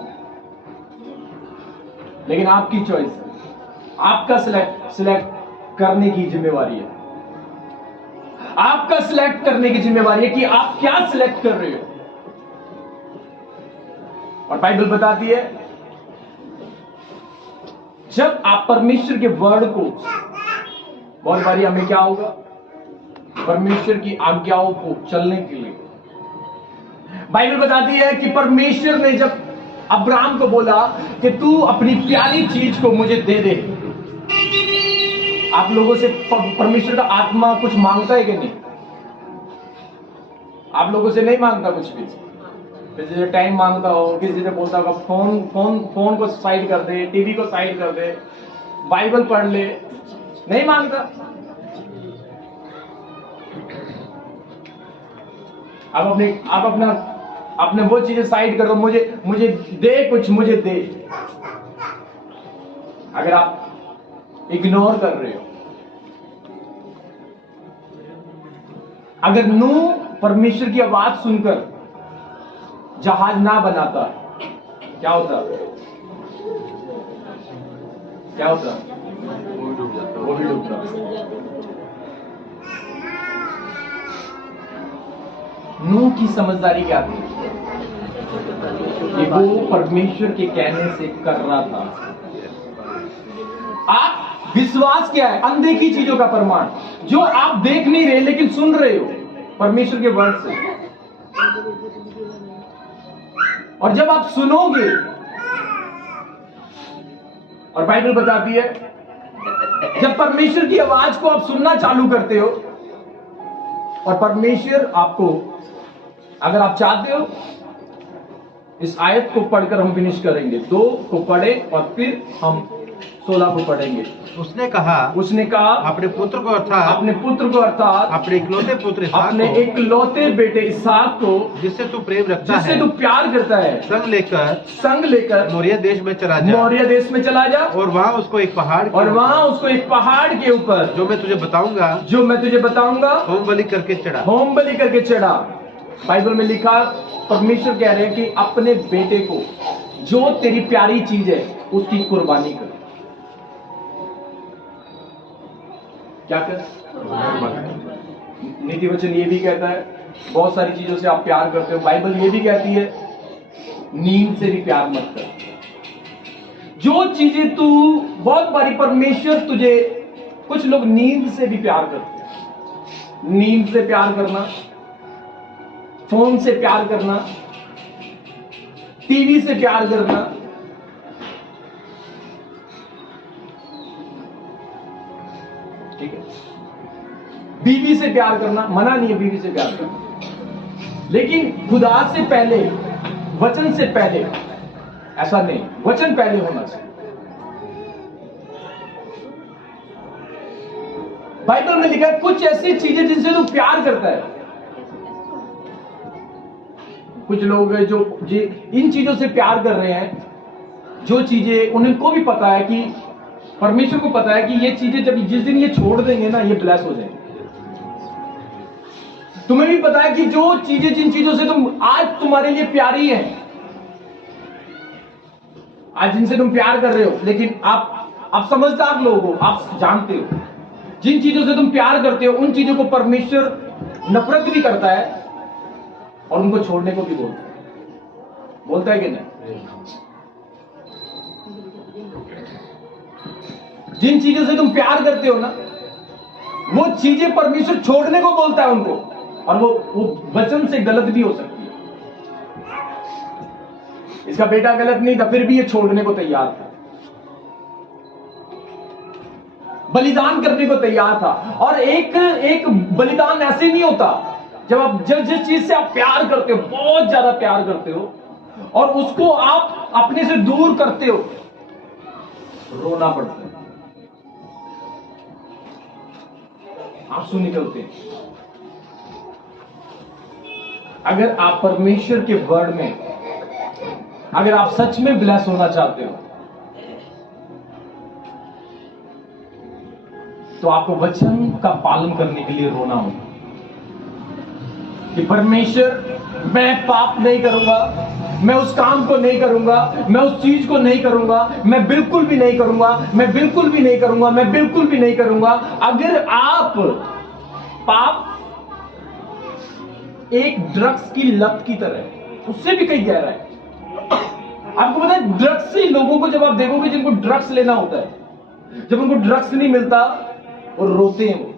लेकिन आपकी चॉइस है, आपका सिलेक्ट करने की जिम्मेवारी है, आपका सिलेक्ट करने की जिम्मेवारी है कि आप क्या सिलेक्ट कर रहे हो। और बाइबल बताती है जब आप परमेश्वर के वर्ड को बहुत बारी हमें क्या होगा, परमेश्वर की आज्ञाओं को चलने के लिए। बाइबल बताती है कि परमेश्वर ने जब अब्राहम को बोला कि तू अपनी प्यारी चीज को मुझे दे दे। आप लोगों से परमेश्वर का आत्मा कुछ मांगता है कि नहीं? आप लोगों से नहीं मांगता कुछ भी। किसी से टाइम मांगता हो, किसी से बोलता होगा फोन को साइड कर दे, टीवी को साइड कर दे, बाइबल पढ़ ले, नहीं मांगता। आप अपने वो चीजें साइड कर दो, मुझे दे, कुछ मुझे दे। अगर आप इग्नोर कर रहे हो, अगर नूह परमेश्वर की आवाज सुनकर जहाज ना बनाता, क्या होता? क्या होता? वो भी डूबता। नूह की समझदारी क्या थी कि वो परमेश्वर के कहने से कर रहा था। आप विश्वास क्या है? अनदेखी चीजों का प्रमाण, जो आप देख नहीं रहे लेकिन सुन रहे हो परमेश्वर के वर्ड से। और जब आप सुनोगे, और बाइबल बताती है जब परमेश्वर की आवाज को आप सुनना चालू करते हो, और परमेश्वर आपको, अगर आप चाहते हो, इस आयत को पढ़कर हम फिनिश करेंगे। 2 को पढ़े और फिर हम 16 को पढ़ेंगे। उसने कहा अपने पुत्र को अर्थात अपने इकलौते पुत्र इसहाक अपने को, इकलौते बेटे इसहाक को, जिससे तू प्रेम रखता है, जिससे तू प्यार करता है, संग लेकर मोरिया देश में चला जा, और वहाँ उसको एक पहाड़ के ऊपर जो मैं तुझे बताऊंगा होम बलि करके चढ़ा। बाइबल में लिखा, परमेश्वर कह रहे हैं कि अपने बेटे को, जो तेरी प्यारी चीज है, उसकी कुर्बानी कर। क्या कर? नीति वचन ये भी कहता है, बहुत सारी चीजों से आप प्यार करते हो। बाइबल ये भी कहती है, नींद से भी प्यार मत कर। जो चीजें तू, बहुत बारी परमेश्वर तुझे, कुछ लोग नींद से भी प्यार करते हैं। नींद से प्यार करना, फोन से प्यार करना, टीवी से प्यार करना, ठीक है। बीवी से प्यार करना, मना नहीं है बीवी से प्यार करना, लेकिन खुदा से पहले, वचन से पहले, ऐसा नहीं, वचन पहले होना चाहिए। बाइबल में लिखा है कुछ ऐसी चीजें जिनसे तू प्यार करता है। कुछ लोग जो इन चीजों से प्यार कर रहे हैं, जो चीजें उनको भी पता है कि, परमेश्वर को पता है कि ये चीजें जब जिस दिन ये छोड़ देंगे ना, ये ब्लेस हो जाएंगे। तुम्हें भी पता है कि जो चीजें, जिन चीजों से तुम आज तुम्हारे लिए प्यारी हैं, आज जिनसे तुम प्यार कर रहे हो, लेकिन आप समझदार लोग हो, आप जानते हो जिन चीजों से तुम प्यार करते हो, उन चीजों को परमेश्वर नफरत भी करता है और उनको छोड़ने को भी बोलता है कि नहीं? जिन चीजों से तुम प्यार करते हो ना, वो चीजें परमेश्वर छोड़ने को बोलता है उनको, और वो वचन से गलत भी हो सकती है। इसका बेटा गलत नहीं था, फिर भी ये छोड़ने को तैयार था, बलिदान करने को तैयार था। और एक बलिदान ऐसे नहीं होता, जब जिस चीज से आप प्यार करते हो, बहुत ज्यादा प्यार करते हो, और उसको आप अपने से दूर करते हो, रोना पड़ता है, आंसू निकलते हैं। अगर आप परमेश्वर के वर्ड में, अगर आप सच में ब्लेस होना चाहते हो, तो आपको वचन का पालन करने के लिए रोना होगा कि परमेश्वर, मैं पाप नहीं करूंगा, मैं उस काम को नहीं करूंगा, मैं उस चीज को नहीं करूंगा, मैं बिल्कुल भी नहीं करूंगा, मैं बिल्कुल भी नहीं करूंगा, मैं बिल्कुल भी नहीं करूंगा। अगर आप पाप एक ड्रग्स की लत की तरह, उससे भी कहीं गहरा है। आपको पता है, ड्रग्स से लोगों को जब आप देखोगे जिनको ड्रग्स लेना होता है, जब उनको ड्रग्स नहीं मिलता, और रोते हैं वो,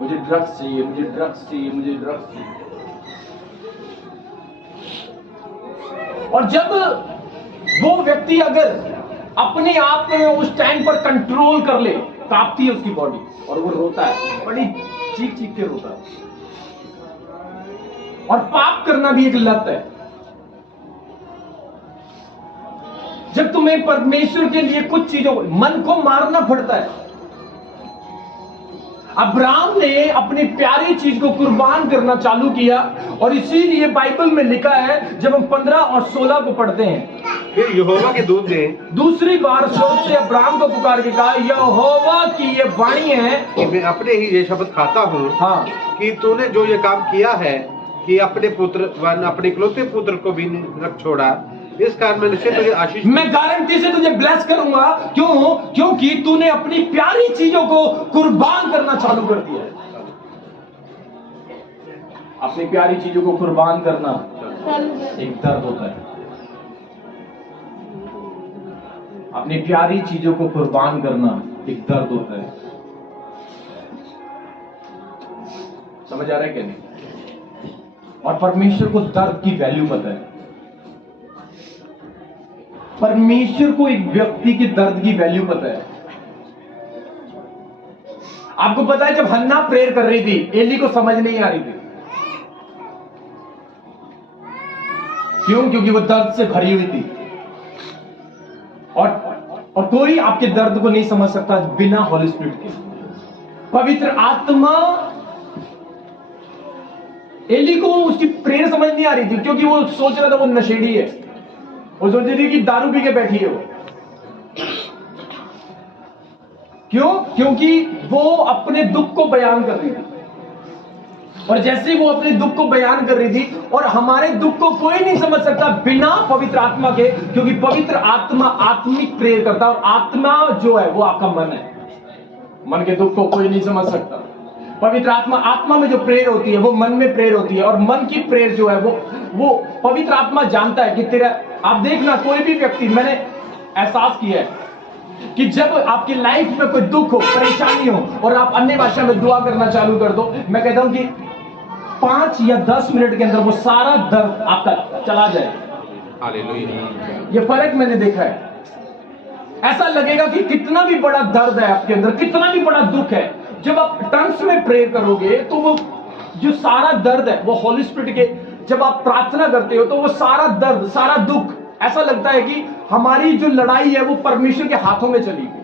मुझे ड्रग्स चाहिए, मुझे ड्रग्स चाहिए, मुझे ड्रग्स चाहिए। और जब वो व्यक्ति अगर अपने आप में उस टाइम पर कंट्रोल कर ले, कांपती है उसकी बॉडी और वो रोता है, बड़ी चीख चीख के रोता है। और पाप करना भी एक लत है। जब तुम्हें परमेश्वर के लिए कुछ चीजों, मन को मारना पड़ता है। अब्राहम ने अपनी प्यारी चीज को कुर्बान करना चालू किया, और इसीलिए बाइबल में लिखा है, जब हम 15 और 16 को पढ़ते हैं, फिर यहोवा के दूत ने दूसरी बार स्वर्ग से अब्राहम को पुकार के कहा, यहोवा की ये वाणी है कि मैं अपने ही ये शपथ खाता हूँ हाँ कि तूने जो ये काम किया है कि अपने पुत्र अपने इकलौते पुत्र को भी नहीं रख छोड़ा, इस कारण मैं निश्चय तुझे आशीष, मैं गारंटी से तुझे ब्लेस करूंगा। क्यों? क्योंकि तूने अपनी प्यारी चीजों को कुर्बान करना चालू कर दिया है। अपनी प्यारी चीजों को कुर्बान करना एक दर्द होता है। अपनी प्यारी चीजों को कुर्बान करना एक दर्द होता है। समझ आ रहा है क्या नहीं? और परमेश्वर को दर्द की वैल्यू पता है। परमेश्वर को एक व्यक्ति के दर्द की वैल्यू पता है। आपको पता है, जब हन्ना प्रेयर कर रही थी, एली को समझ नहीं आ रही थी। क्यों? क्योंकि वो दर्द से भरी हुई थी। और कोई आपके दर्द को नहीं समझ सकता बिना हॉली स्पिरिट के। पवित्र आत्मा, एली को उसकी प्रेयर समझ नहीं आ रही थी, क्योंकि वो सोच रहा था वो नशेड़ी है। वो सोच रही थी कि दारू पी के बैठी है वो। क्यों? क्योंकि वो अपने दुख को बयान कर रही थी। और जैसे वो अपने दुख को बयान कर रही थी, और हमारे दुख को कोई नहीं समझ सकता बिना पवित्र आत्मा के, क्योंकि पवित्र आत्मा आत्मिक प्रेयर करता है। और आत्मा जो है वो आपका मन है। मन के दुख को कोई नहीं समझ सकता। पवित्र आत्मा में जो प्रेयर होती है वो मन में प्रेयर होती है। और मन की प्रेयर जो है वो पवित्र आत्मा जानता है कि तेरा, आप देखना कोई भी व्यक्ति, मैंने एहसास किया है कि जब आपकी लाइफ में कोई दुख हो, परेशानी हो, और आप अन्य भाषा में दुआ करना चालू कर दो, मैं कहता हूं कि 5 या 10 मिनट के अंदर वो सारा दर्द आपका चला जाए। हालेलुया। ये फर्क मैंने देखा है। ऐसा लगेगा कि कितना भी बड़ा दर्द है आपके अंदर, कितना भी बड़ा दुख है, जब आप टंग्स में प्रेयर करोगे तो वो जो सारा दर्द है वो हॉली स्पिरिट के, जब आप प्रार्थना करते हो तो वो सारा दर्द, सारा दुख, ऐसा लगता है कि हमारी जो लड़ाई है वो परमेश्वर के हाथों में चली गई।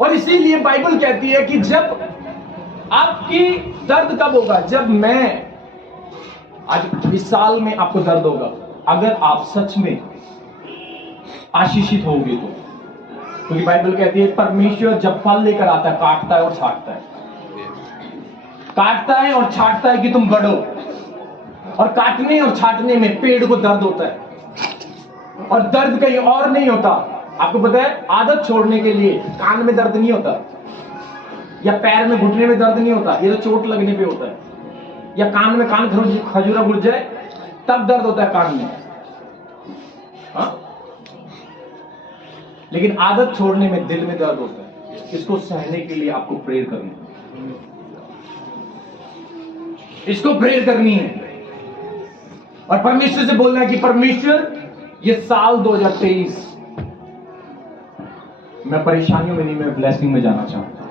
और इसीलिए बाइबल कहती है कि जब आपकी दर्द कब होगा? जब मैं आज इस साल में आपको दर्द होगा अगर आप सच में आशीषित होंगे तो। क्योंकि बाइबल कहती है परमेश्वर जब फल लेकर आता है, काटता है और छांटता है, काटता है और छांटता है कि तुम बढ़ो। और काटने और छांटने में पेड़ को दर्द होता है, और दर्द कहीं और नहीं होता। आपको पता है, आदत छोड़ने के लिए कान में दर्द नहीं होता, या पैर में घुटने में दर्द नहीं होता, ये तो चोट लगने पे होता है। या कान में खजूरा घुस जाए तब दर्द होता है कान में। हाँ? लेकिन आदत छोड़ने में दिल में दर्द होता है। इसको सहने के लिए आपको प्रेयर करनी है, इसको प्रेयर करनी है, और परमेश्वर से बोलना है कि परमेश्वर ये साल 2023 मैं परेशानियों में नहीं, मैं ब्लेसिंग में जाना चाहता हूं।